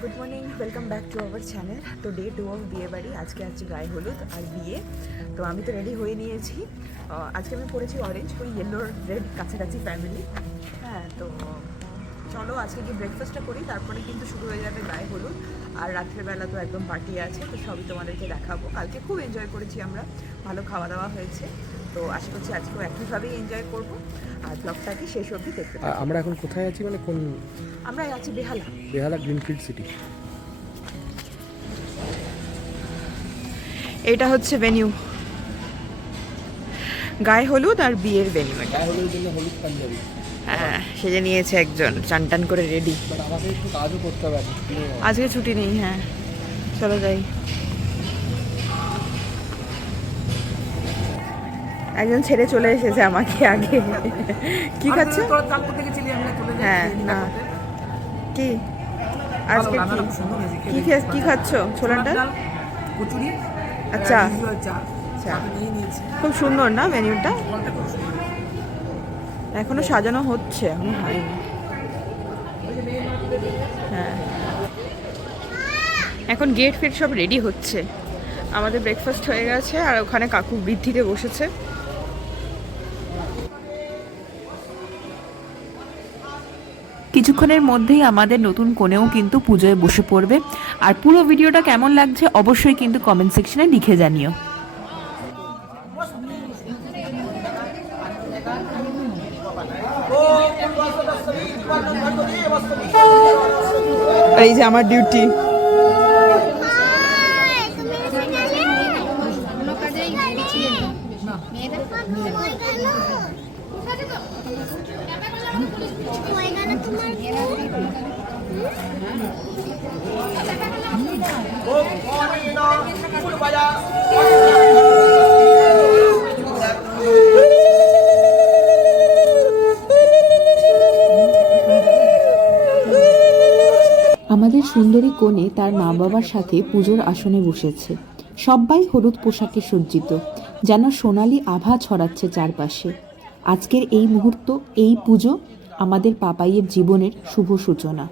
Good morning, welcome back to our channel. তো day 2 of বিয়ে বাড়ি। আজকে গায়ে হলুদ আর বিয়ে। তো আমি তো রেডি হয়ে নিয়েছি। আজকে আমি পরেছি অরেঞ্জ, ওই ইয়েলো রেড কাছাকাছি ফ্যামিলি। হ্যাঁ, তো চলো আজকে গিয়ে ব্রেকফাস্টটা করি, তারপরে কিন্তু শুরু হয়ে যাবে গায়ে হলুদ। আর রাত্রেবেলা তো একদম পার্টি আছে, তো সবই তোমাদেরকে দেখাবো। কালকে খুব এনজয় করেছি আমরা, ভালো খাওয়া দাওয়া হয়েছে। তো আশা করছি আজকেও একইভাবেই এনজয় করবো। আর ব্লগটাকে শেষ অবধি দেখতে পাবো। আমরা এখন কোথায় আছি, মানে কোন? আমরা আছি বেহালা গ্রিনফিল্ড সিটি। এটা হচ্ছে ভেনিউ, গায়ে হলুদ আর বিয়ের ভেনিউ। গায়ে হলুদের জন্য হলুদ পাঞ্জাবি। হ্যাঁ, সেজে নিয়েছে একজন, চান টান করে রেডি। বাট আমাকে একটু কাজও করতে হবে, আজকে ছুটি নেই। হ্যাঁ, চলো যাই। একজন ছেড়ে চলে এসেছে আমাকে আগে। কি খাচ্ছে? হ্যাঁ, না কি আজকে কি খাচ্ছ? ছোলার ডাল, কচুরি। আচ্ছা আচ্ছা, খুব সুন্দর না মেনুটা? এখনো সাজানো হচ্ছে, এখনো হয়নি। হ্যাঁ, এখন গেট ফেট সব রেডি হচ্ছে। আমাদের ব্রেকফাস্ট হয়ে গেছে আর ওখানে কাকু বৃদ্ধিতে বসেছে। কিছুক্ষণের মধ্যেই আমাদের নতুন কনেও কিন্তু পুজোয় বসে পড়বে। আর পুরো ভিডিওটা কেমন লাগছে অবশ্যই কিন্তু কমেন্ট সেকশনে লিখে জানিও। এই যে আমার ডিউটি। আমাদের সুন্দরী কনে তার মা বাবার সাথে পুজোর আসনে বসেছে। সবাই হলুদ পোশাকে সজ্জিত, যেন সোনালি আভা ছড়াচ্ছে চারপাশে। আজকের এই মুহূর্ত, এই পুজো আমাদের পাপাইয়ের জীবনের শুভ সূচনা।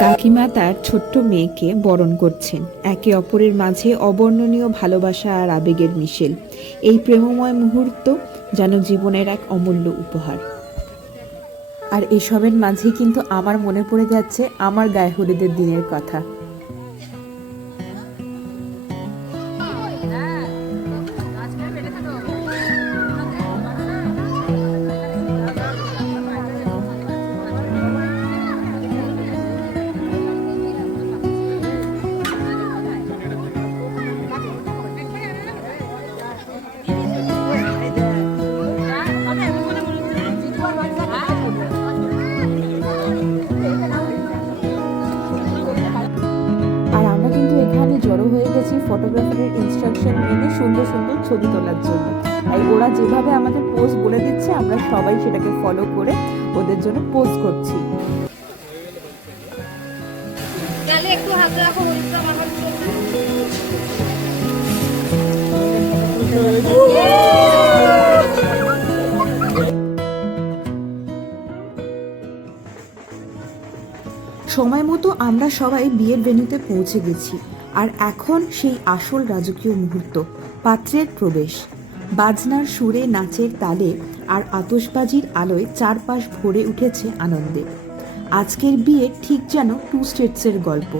কাকিমা তার ছোট্ট মেয়েকে বরণ করছেন। একে অপরের মাঝে অবর্ণনীয় ভালোবাসা আর আবেগের মিশেল। এই প্রেমময় মুহূর্ত যেন জীবনের এক অমূল্য উপহার। আর এসবের মাঝে কিন্তু আমার মনে পড়ে যাচ্ছে আমার গায়ে হলুদের দিনের কথা। জড়ো হয়ে গেছি ফটোগ্রাফারের ইনস্ট্রাকশন মেনে সুন্দর সুন্দর ছবি তোলার জন্য। তাই ওরা যেভাবে আমাদের পোজ বলে দিচ্ছে, আমরা সবাই সেটাকে ফলো করে ওদের জন্য পোজ করছি। সময় মতো আমরা সবাই বিয়ের ভেন্যুতে পৌঁছে গেছি। আর এখন সেই আসল রাজকীয় মুহূর্ত, পাত্রের প্রবেশ। বাজনার সুরে, নাচের তালে আর আতশবাজির আলোয় চারপাশ ভরে উঠেছে আনন্দে। আজকের বিয়ে ঠিক যেন টু স্টেটসের গল্প।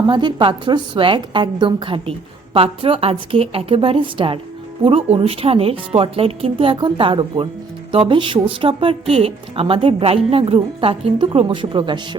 আমাদের পাত্র সোয়াগ একদম খাঁটি। পাত্র আজকে একেবারে স্টার। পুরো অনুষ্ঠানের স্পটলাইট কিন্তু এখন তার ওপর। তবে শো স্টপার কে, আমাদের ব্রাইড না গ্রুম, তা কিন্তু ক্রমশ প্রকাশ্য।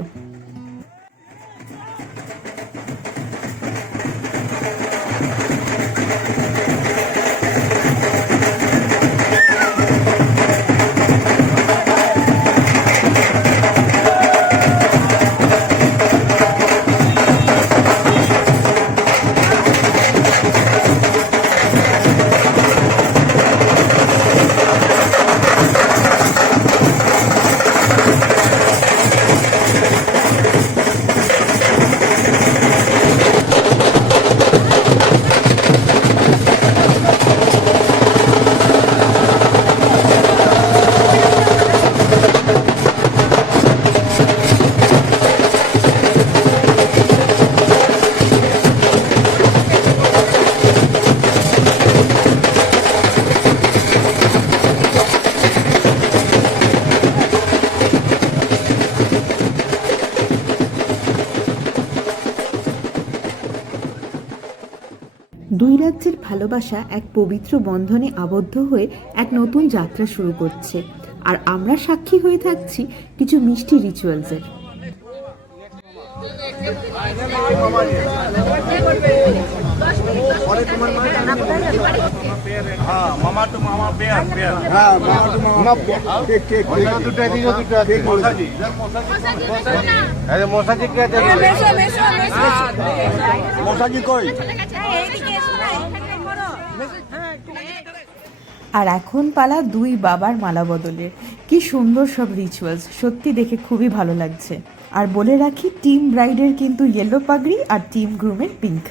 দুই রাজ্যের ভালোবাসা এক পবিত্র বন্ধনে আবদ্ধ হয়ে এক নতুন যাত্রা শুরু করছে, আর আমরা সাক্ষী হয়ে থাকছি কিছু মিষ্টি রিচুয়ালসের। মামা টু মামা পেয়ার পেয়ার মশাজি কে আছে মশাজি কই? আর এখন পালা দুই বাবার মালা বদলের। কি সুন্দর সব রিচুয়ালস, সত্যি দেখে খুবই ভালো লাগছে। আর বলে রাখি, টিম ব্রাইডের কিন্তু ইয়েলো পাগড়ি আর টিম গ্রুমের পিঙ্ক।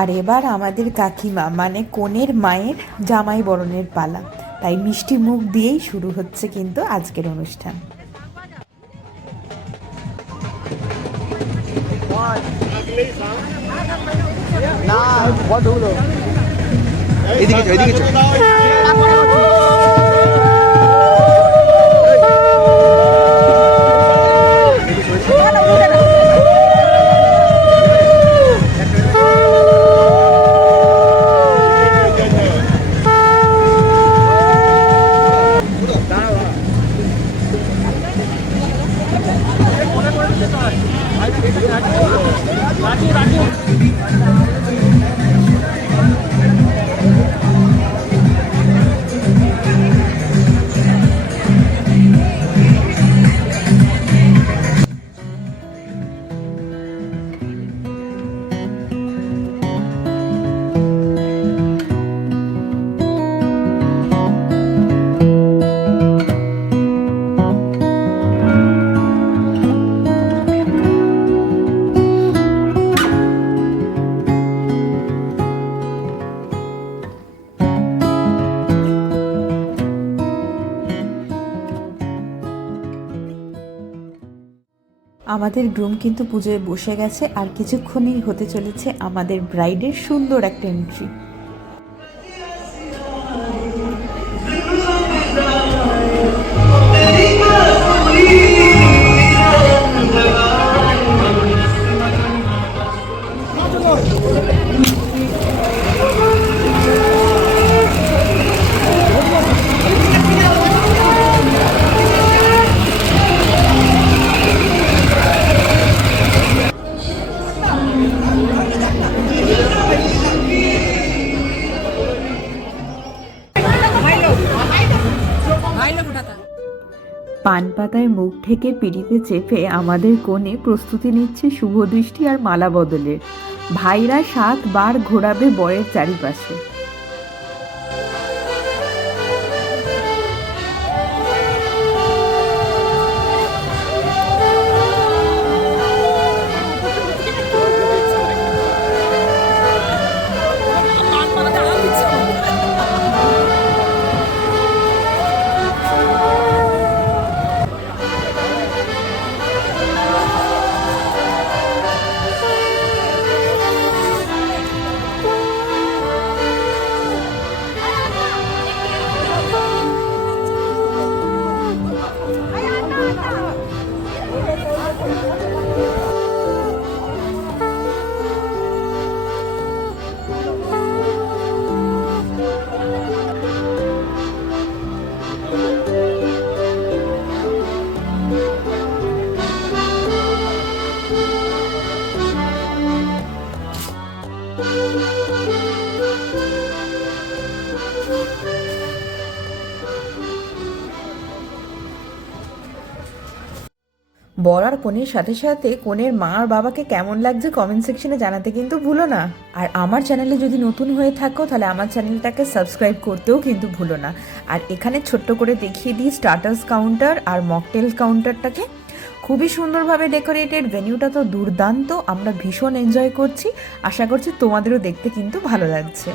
আর এবার আমাদের কাকিমা মানে কনের মায়ের জামাই বরণের পালা, তাই মিষ্টি মুখ দিয়েই শুরু হচ্ছে কিন্তু আজকের অনুষ্ঠান। আমাদের গ্রুম কিন্তু পুজোয় বসে গেছে, আর কিছুক্ষণই হতে চলেছে আমাদের ব্রাইডের সুন্দর একটা এন্ট্রি। পান পাতায় মুখ ঢেকে পিড়িতে চেপে আমাদের কোণে প্রস্তুতি নিচ্ছে শুভদৃষ্টি আর মালা বদলের। ভাইরা 7 বার ঘোরাবে বরের চারিপাশে। বর আর কনের সাথে সাথে কনের মা আর বাবাকে কেমন লাগছে কমেন্ট সেকশনে জানাতে কিন্তু ভুলো না। আর আমার চ্যানেলে যদি নতুন হয়ে থাকো তাহলে আমার চ্যানেলটাকে সাবস্ক্রাইব করতেও কিন্তু ভুলো না। আর এখানে ছোট্ট করে দেখিয়ে দিই স্টার্টার্স কাউন্টার আর মকটেল কাউন্টারটাকে, খুবই সুন্দরভাবে ডেকোরেটেড। ভেনিউটা তো দুর্দান্ত, আমরা ভীষণ এনজয় করছি। আশা করছি তোমাদেরও দেখতে কিন্তু ভালো লাগছে।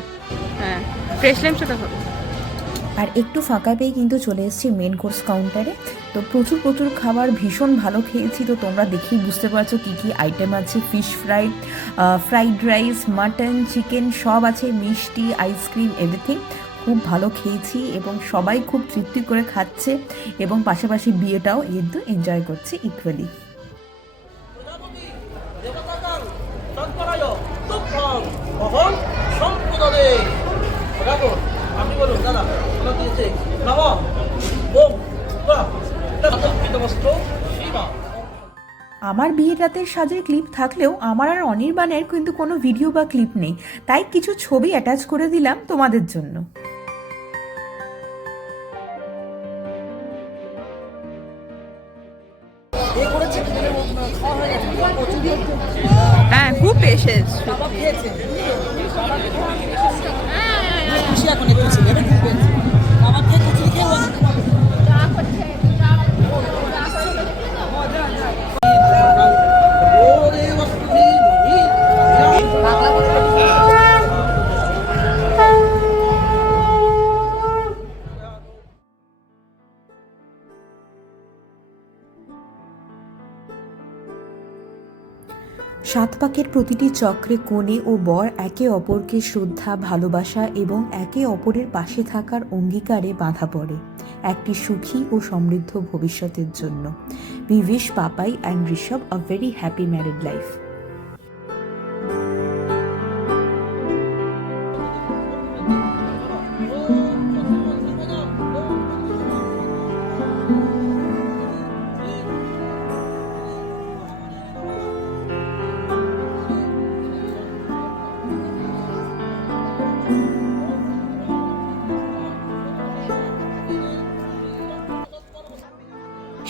হ্যাঁ, ফ্রেশ লাইম সেটা হবে। আর একটু ফাঁকা পেয়ে কিন্তু চলে এসেছি মেন কোর্স কাউন্টারে। তো প্রচুর খাবার ভীষণ ভালো খেয়েছি। তো তোমরা দেখেই বুঝতে পারছো কী কী আইটেম আছে। Fish fry, fried rice, mutton, chicken সব আছে, মিষ্টি, আইসক্রিম, এভরিথিং। খুব ভালো খেয়েছি এবং সবাই খুব তৃপ্তি করে খাচ্ছে এবং পাশাপাশি বিয়েটাও কিন্তু এনজয় করছে ইকুয়ালি। আমার বিয়ের রাতের সাজের ক্লিপ থাকলেও আমার আর অনির্বাণের কিন্তু কোনো ভিডিও বা ক্লিপ নেই, তাই কিছু ছবি অ্যাটাচ করে দিলাম তোমাদের জন্য। হ্যাঁ, খুব পেশেন্স। খুশি এখন একটু ছিল, এটা খুব পেয়েছে। আমার দিয়ে কিছু খেয়ে সাত পাকের প্রতিটি চক্রে কনে ও বর একে অপরকে শ্রদ্ধা, ভালোবাসা এবং একে অপরের পাশে থাকার অঙ্গীকারে বাঁধা পড়ে একটি সুখী ও সমৃদ্ধ ভবিষ্যতের জন্য। We wish Papai and Rishabh a very happy married life.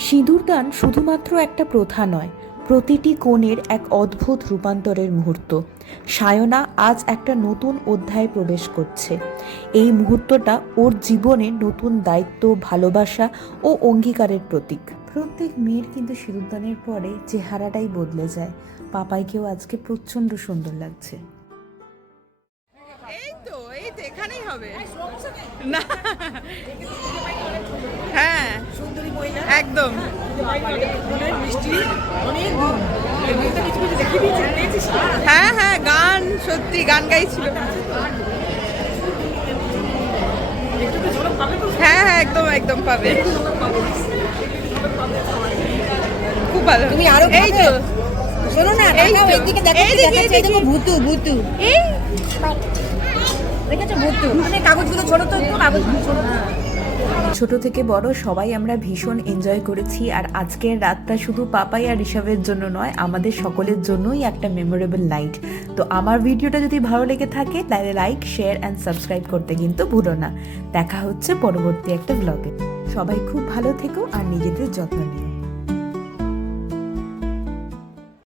সিঁদুরদান শুধুমাত্র একটা প্রথা নয়, প্রতিটি কোণের এক অদ্ভুত রূপান্তরের মুহূর্ত। সায়না আজ একটা নতুন অধ্যায়ে প্রবেশ করছে। এই মুহূর্তটা ওর জীবনে নতুন দায়িত্ব, ভালোবাসা ও অঙ্গীকারের প্রতীক। প্রত্যেক মেয়ের কিন্তু সিঁদুরদানের পরে চেহারাটাই বদলে যায়। পাপাইকেও আজকে প্রচণ্ড সুন্দর লাগছে। এই তো এখানেই হবে না। হ্যাঁ, সুন্দরী মহিলা একদম। মিষ্টি অনেক কিছু কিছু দেখে দিয়েছিস। হ্যাঁ, গান সত্যি গান গাইছিল। হ্যাঁ, একদম পাবে। খুব ভালো। তুমি আরো এই তো শোনো না, এইদিকে দেখো, ভুতু এই দেখেছো ভুতু, মানে কাগজগুলো ছোট তো, একটু কাগজগুলো ছোট না। ছোট থেকে বড় সবাই আমরা ভীষণ এনজয় করেছি। আর আজকের রাতটা শুধু পাপাই আর ঋষভের জন্য নয়, আমাদের সকলের জন্যই একটা মেমোরেবল নাইট। তো আমার ভিডিওটা যদি ভালো লেগে থাকে তাহলে লাইক, শেয়ার অ্যান্ড সাবস্ক্রাইব করতে কিন্তু ভুলো না। দেখা হচ্ছে পরবর্তী একটা ব্লগে। সবাই খুব ভালো থেকো আর নিজেদের যত্ন নিও।